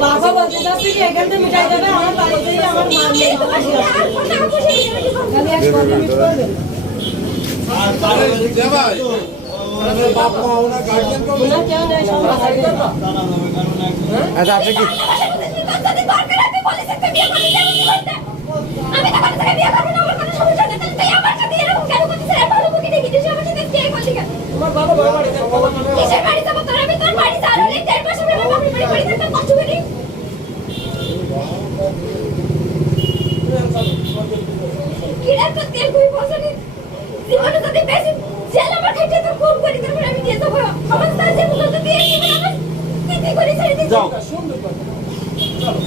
বাবা বলতে চাচ্ছি কি এখান থেকে মিটাই দেবে আমার বাড়ি আমার মা মেয়ে খালি এক ওনার কেউ নেই সব বাসায় গেছে। আচ্ছা আপনি কি? আমি তো কোনো বিয়ে করব না আমার কোনো সমস্যা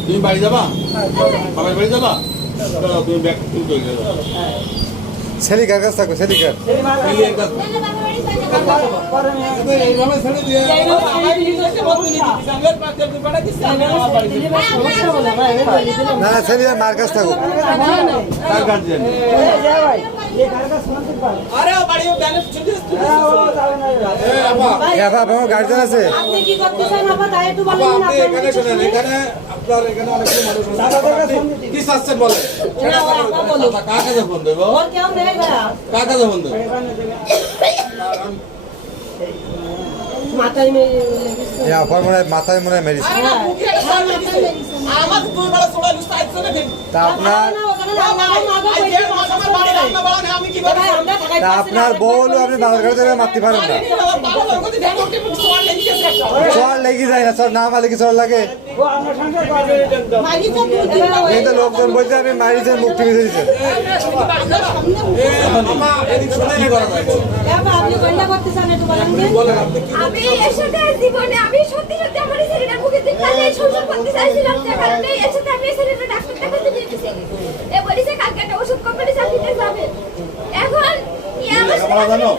তুমি বাড়ি যাবা? বাবার বাড়ি যাবা? তুমি ব্যাগ তুলতে গেল সেলিকার কাছে থাকবে সেলিকার। এইভাবে না না সেলিকার মার কাছে থাকুক তার গার্জিয়ান গার্জেন আছে আপনার এখানে অনেকগুলো মানুষ আছে। কি চাচ্ছেন বলে কার ফোন দেবো কাছে ফোন দেবো মাথায় মনে হয় মাথায় মনে মেরেছে আপনার বউ আপনি বাজার দেবে মারতে পারেন না চোরা লেগে যায় না চর না মারলে কি চর লাগে? মাগি তো দুই দিন এই তো লোকজন বলছে মারিছেন আমি ওষুধ কোম্পানি চাকরিতে যাবে। এখন জানো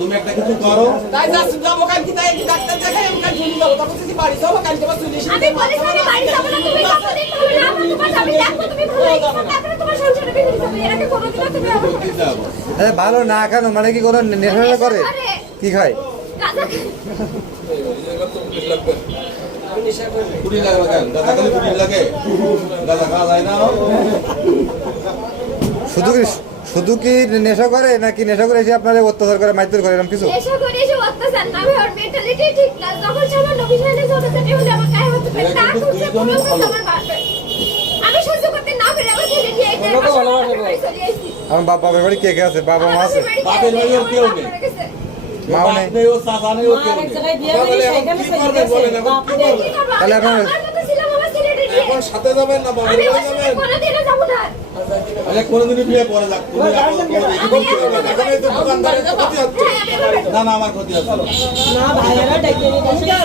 তুমি একটা কিছু করো। তাই যাচ্ছি, যাব কালকে তাই ডাক্তার দেখাই, আমি কালকে চলে যাব। তারপর যদি বাড়ি যাব, কালকে আবার চলে এসে আমি আমি বাড়ি যাব না তুমি কথা তাহলে না আমরা তোমার আমি দেখব তুমি ভালো লাগছে তারপরে তোমার সংসারে বিগড়ে যাবে এর আগে কোনোদিনও তুমি আমার সাথে যাব আরে ভালো না কেন? মানে কি কোনো নেশা করে? কি খায়? খাই। কুড়ি লাগবে কেন? দাদা খালি কুড়ি লাগে? দাদা খাওয়া যায় না। শুধু কি শুধু কি নেশা করে নাকি নেশা করে এসে আপনাদের অত্যাচার করে মারধর করে এরকম কিছু? নেশা করে এসে অত্যাচার না ওর মেন্টালিটি ঠিক না। যখন সামান্য বিষয়ে ছোটাছাটি হলে আমার গায়ে হাত তা করছে কোনো আমার আমি সহ্য করতে না পেরে আমার ছেলে নিয়ে মাস আমার বাপ বাপের বাড়ি কে কে আছে? বাবা মা আছে? বাপের বাড়ি ওর কেউ নেই। মাও নেই ও চাচা নেই ও মা কেউ নেই? তাহলে আপনার- সাথে যাবেন না বাবার বাড়ি যাবেন? কোনোদিনও যাব না। আরে কোনোদিনই বিয়ে পরে যাক তুমি না। না আমার ক্ষতি হচ্ছে না। ভাইয়েরা ডেকে নিয়ে।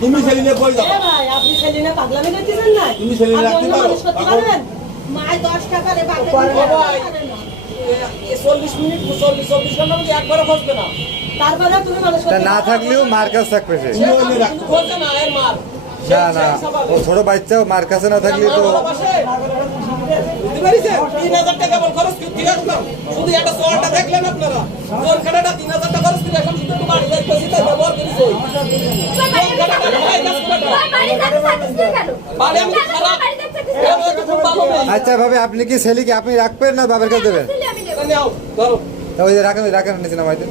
তুমি নিয়ে কই এ ভাই আপনি ছেলে না পাগলামি করতেছেন না? তুমি রাখতে পারো? মায় টাকা রে বাপে চল্লিশ মিনিট চল্লিশ একবারও খসবে না। তারপরে তুমি মানুষ না থাকলেও মার কাছে থাকবে সে। না এর মার। না না। ও ছোট বাচ্চাও মার কাছে না থাকলে তো। আচ্ছা ভাবে আপনি কি ছেলেকে আপনি রাখবেন না বাবার কাছে দেবেন? রাখেন রাখেন নিচে নামাইতেন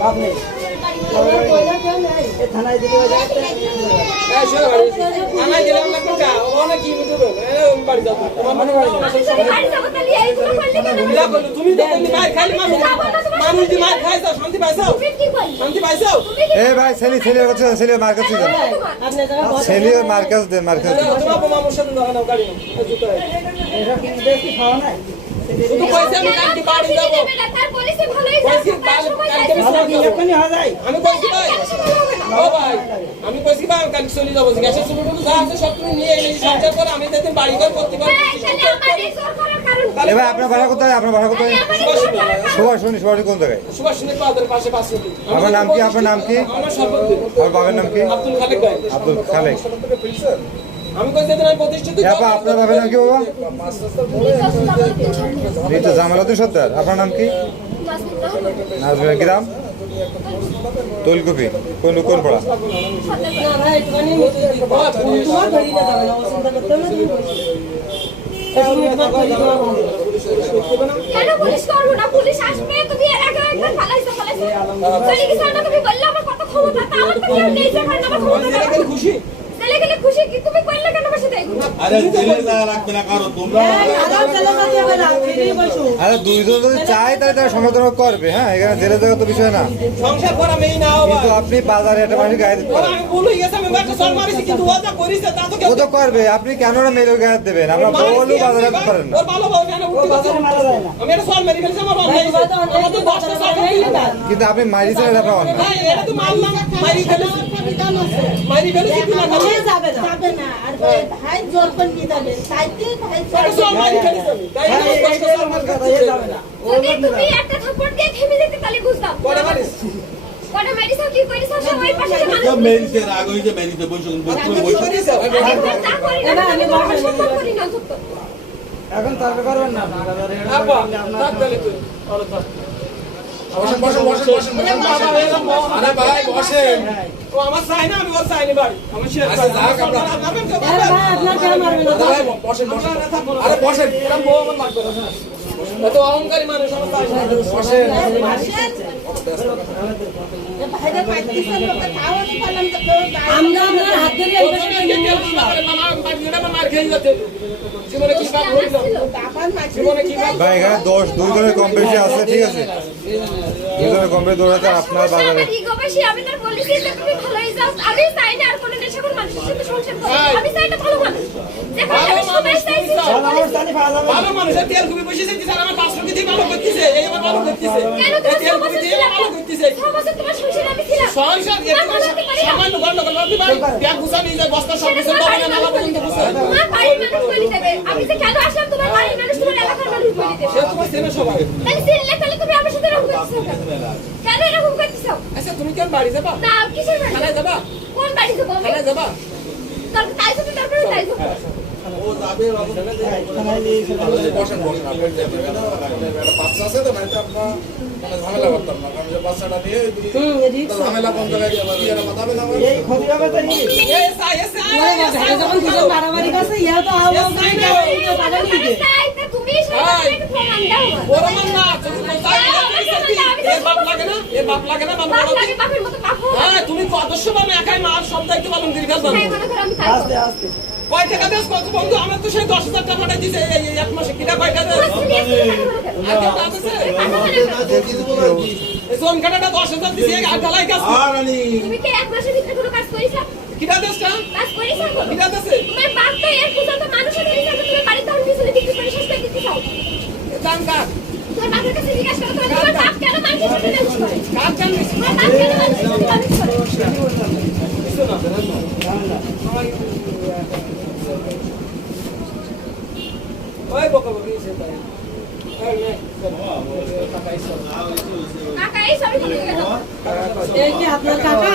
লুট করবেন তাই ছেড়ে দেওয়া যাবে। না না মহিলা মহিলা বাপের বাড়ি ছাড়া কেন আছে? এই শোনো বাড়ি থানায় গেলে আমরা কোনটা ওখানে কি মিটবে বাড়ি যাব তোমার মনে বাড়ি যাব তুমি তো মার খাইলে মানুষ মানুষ মার খাইছো শান্তি পাইছো? তুমি কি করলি? শান্তি পাইছো? এ ভাই ছেলে ছেলে কাছে ছেলে মার কাছে যান ছেলে মার কাছে দেন মার কাছে তোমার বোমা সাথে ধরে গাড়ি। জুতো। শুধু কইছি আমি কালকে বাড়ি যাব। তার পুলিশে ভালোই কইছি যাচ্ছে তার সময় কালকে যাচ্ছে আমি কইছি ভাই ও ভাই আমি কইছি ভাই আমি কালকে চলে যাব। গ্যাসের চুলো যা আছে সব তুমি নিয়ে এলে সংসার করে আমি যেদিন বাড়ি ঘর করতে পারব হ্যাঁ, ভাই আপনার ভাষা কোথায়? আপনার ভাষা কোথায়? সুভাষ শুনি সুভাষ কোন জায়গায়? সুভাষ পাদের পাশে আপনার নাম কি? আপনার নাম কি? আমার বাবার নাম কি? আব্দুল খালেক ভাই। আব্দুল খালেক। আমি যেদিন আমি প্রতিষ্ঠিত এ আপনার বাবার নাম কি বাবা? এই তো জামালউদ্দিন সর্দার। আপনার নাম কি? নাজমুল গ্রাম তৈলকপি। কোন কোন পড়া? পুলিশ করব না? পুলিশ আসবে তুমি এর আগে একবার ফালাইছো ফালাইছো চলে গেছে তুমি বললে আমার কত ক্ষমতা আমার তো কেউ নেই আমার ক্ষমতা। খুশি? চলে গেলে খুশি কি তুমি করলে কেন বসে দেখো আরে জেলে জায়গা রাখবে না কারও তোমরা আরে দুইজন যদি চায় তাহলে তারা সমাধান করবে হ্যাঁ? এখানে জেলে যাওয়া তো বিষয় না। সংসার করা মেয়ে না কিন্তু আপনি বাজারে একটা মানুষ গায়ে দিতে পারেন। হয়ে কিন্তু ও তা তো কেউ তো করবে আপনি কেন না মেরে গায়ে দেবেন? আমরা বাজারে দিতে পারেন না। মেরে ফেলছি মেরে কিন্তু আপনি এটা আপনার অন্যায় ভাই এটা তো মারলাম মারি ফেলেছি মারি ফেলেছি কি না। তাই যদি তুমি একটা থাপ্পড় দিয়ে থেমে যেতে তাহলে বুঝতাম। কটা মারিস? কটা মেডিসিন কি করিস? সবাই পাশে মানুষ তো মেরিছে রাগ হয়েছে মেরিতে বসে বসে বসে করিস? আমি করি না আমি তোমার সম্মান না আপা, তাহলে তুই। বসেন বসেন বসেন বসেন। আরে ভাই বসেন ও আমার চাই না, আমি ওর চাইনি ভাই। আমার শেষ আচ্ছা, চাই। যাক, আমরা- আপনার কে মারবেন? ভাই বসেন বসেন আরে বসেন এরকম বউ আমার লাগবে না। এত অহংকারী মানুষ আমার আপনার হাত ধরে ও জন্য আজকে তেল মামলা করে, মামা, বাড়িতে আমার মার খেয়ে যাচ্ছে। জীবনে কি পাপ হইল? জীবনে কি পাপ? ভাই এখানে দশ দুইজনের কম বেশি আছে ঠিক আছে কম বেশি দৌড়াতে আপনার বাজারে আমি তার বলেছি যে তুমি ভালোই যাও। আমি চাই না আর কোনো নেশাখোর মানুষের সাথে সংসার আমি চাই না ভালো মানুষ। যেখানে আমি সবাই চাইছি ভালো মানুষের তেল খুবই বসে যেতেছে আর আমার পাঁচশো কেজি ভালো করতেছে। এই আমার ভালো করতেছে। কেন তেল ছ খুবই দিয়ে ভালো করতেছে। তোমার সংসারে আমি ছিলাম। সংসার তোমার ভালো হতে পারি না। সামান্য গন্ডগোল হতে ব্যাগ গুছা নিয়ে যায় বস্তা সব কিছু দোকানে বাড়ির নালা পর্যন্ত বলে তোমার বাড়ির মানুষ বলে দেবে আমি যে কেন আসলাম? তোমার বাড়ির মানুষ তোমার এলাকার মানুষ বলে দেবে সে তোমার চেনে সবাই। তাহলে চিনলে তাহলে তুমি আমার সাথে কেন? কেন এরকম করতেছো আচ্ছা তুমি কেন বাড়ি যাবা? না কিসের বাড়ি? থানায় যাবা? কোন বাড়ি যাব থানায় যাবা? তার- তাই যদি দরকার তাই যাব। ও যাবে বাবু বসেন বসেন আপনার যাবে বাচ্চা আছে তো বাড়িতে আপনার? ঝামেলা করতাম না কারণ বাচ্চাটা নিয়ে ঝামেলা কোন জায়গায় দিয়ে আবার ইয়েরা মাথাবে না আমার? এই সাই এসে মারামারি করছে ইয়া তো আও আও করে কেউ উঠে পারে আমি নিতে চাই তা তুমি সেটা হাই। আমাকে প্রমাণ দাও আমার। বড় মান না তুমি কোন সাই এর বাপ লাগে না? এর বাপ লাগে না বাবা বাপ হ্যাঁ তুমি আদর্শ বানো একাই মা সব দায়িত্ব পালন করে ফেলবা। আমি তাই করব। কয় টাকা দেশ কত বন্ধু? আমার তো সেই দশ হাজার টাকা পাঠাই দিছে। এই এক মাসে কিনা কয় টাকা বলো বলো? এই জোন কাটাটা দশ হাজার দিছে আর ঢালাই কাজ তুমি কি এক মাসের ভিতরে কোনো কাজ করিস না? কিনা দেশটা কাজ করিস না কিনা? দেশে তোমার বাপ তো এর পর্যন্ত মানুষের যাবে, তুমি বাড়িতে অন্য কিছু বিক্রি করে শেষ করে দিতে চাও। দাম কার তোমার বাপের কাছে জিজ্ঞাসা করো, তোমার- তোমার বাপ কেন মানুষের সাথে নালিশ করে? কার দাম দিছে তোমার বাপ কেন মানুষের সাথে নালিশ করে? ওই বকা বকি সে তাই এই নে টাকা ইসো কাকা এই সবই বলে গেল। এই কি আপনার কাকা